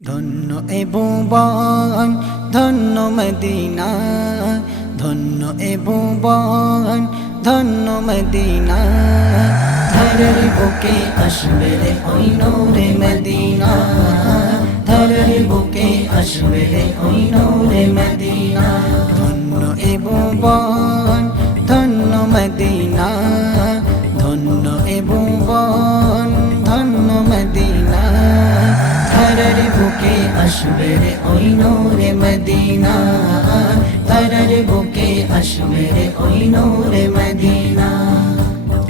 ধন্য এ ভুবন ধন্য মদিনা, ধন্য এ ভুবন ধন্য মদিনা। ধরার বুকে আসবে রে ওই নূরে মদিনা, ধরার বুকে আসবে রে ওই নূরে মদিনা। ধন্য এ ভুবন ধন্য মদিনা, ধন্য এ ভুবন ধন্য মদিনা। ধরার বুকে আসবে রে ওই নূরে মদিনা, ধরার বুকে আসবে রে ওই নূরে মদিনা।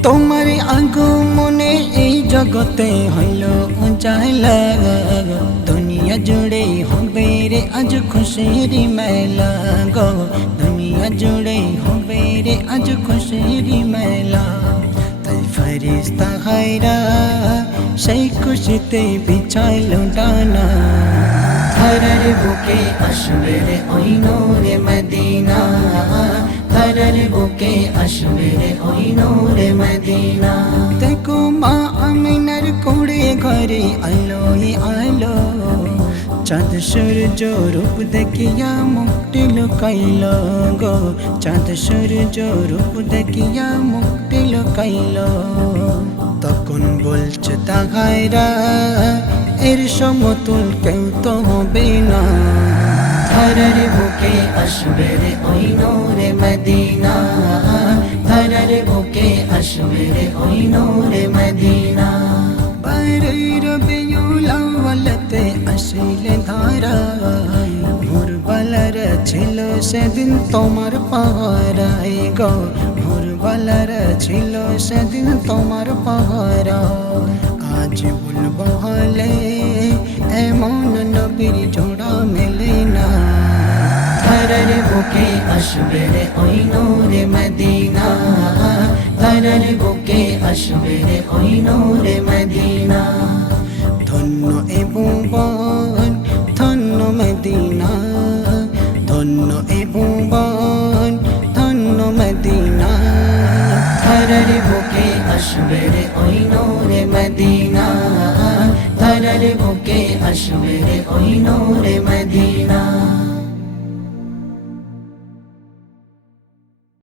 তোমার আগমনে এই জগতে হইল উজালা, দুনিয়া জুড়ে হবে রে আজ খুশির মেলা গো, দুনিয়া জুড়ে হবে রে আজ খুশির মেলা। তাই ফেরেশতা হায়রা সেই খুশিতে বিছাইল ডানা। ধরার বুকে আসবে রে ওই নূরে মদিনা, ধরার বুকে আসবে রে ওই নূরে মদিনা। দেখো মা আমিনার কোড়ে ঘরে আলো আলো, চাঁদ সূর্য রূপ দেখিয়া মুক্তি লুকাইল গো, চাঁদ সূর্য রূপ দেখিয়া মুক্তি লুকাইল। তখন বলছে তাহারা এর সমতুল কেউ তো হবে না। ধরার বুকে আসবে রে ওই নূরে মদিনা, ধরার বুকে আসবে রে ওই নূরে মদিনা। বাইরের রবিউল আউয়ালতে আসিলে ধারায়, ভোরবেলার ছিল সেদিন তোমার পাহারায় গো, ভোরবেলার ছিল সেদিন তোমার পাহারায়। আজ বলবো হলে এমন নবীর জোড়া মেলে না। ধরার বুকে আসবে রে ওই নূরে মদিনা, ধরার বুকে আসবে রে ওই নূরে মদিনা। ধন্য এ ভুবন ধন্য মদিনা, ধন্য এ ভুবন ধন্য মদিনা। ধরার বুকে আসবে রে ওই নূরে মদিনা, ধরার বুকে আসবে রে ওই নূরে মদিনা।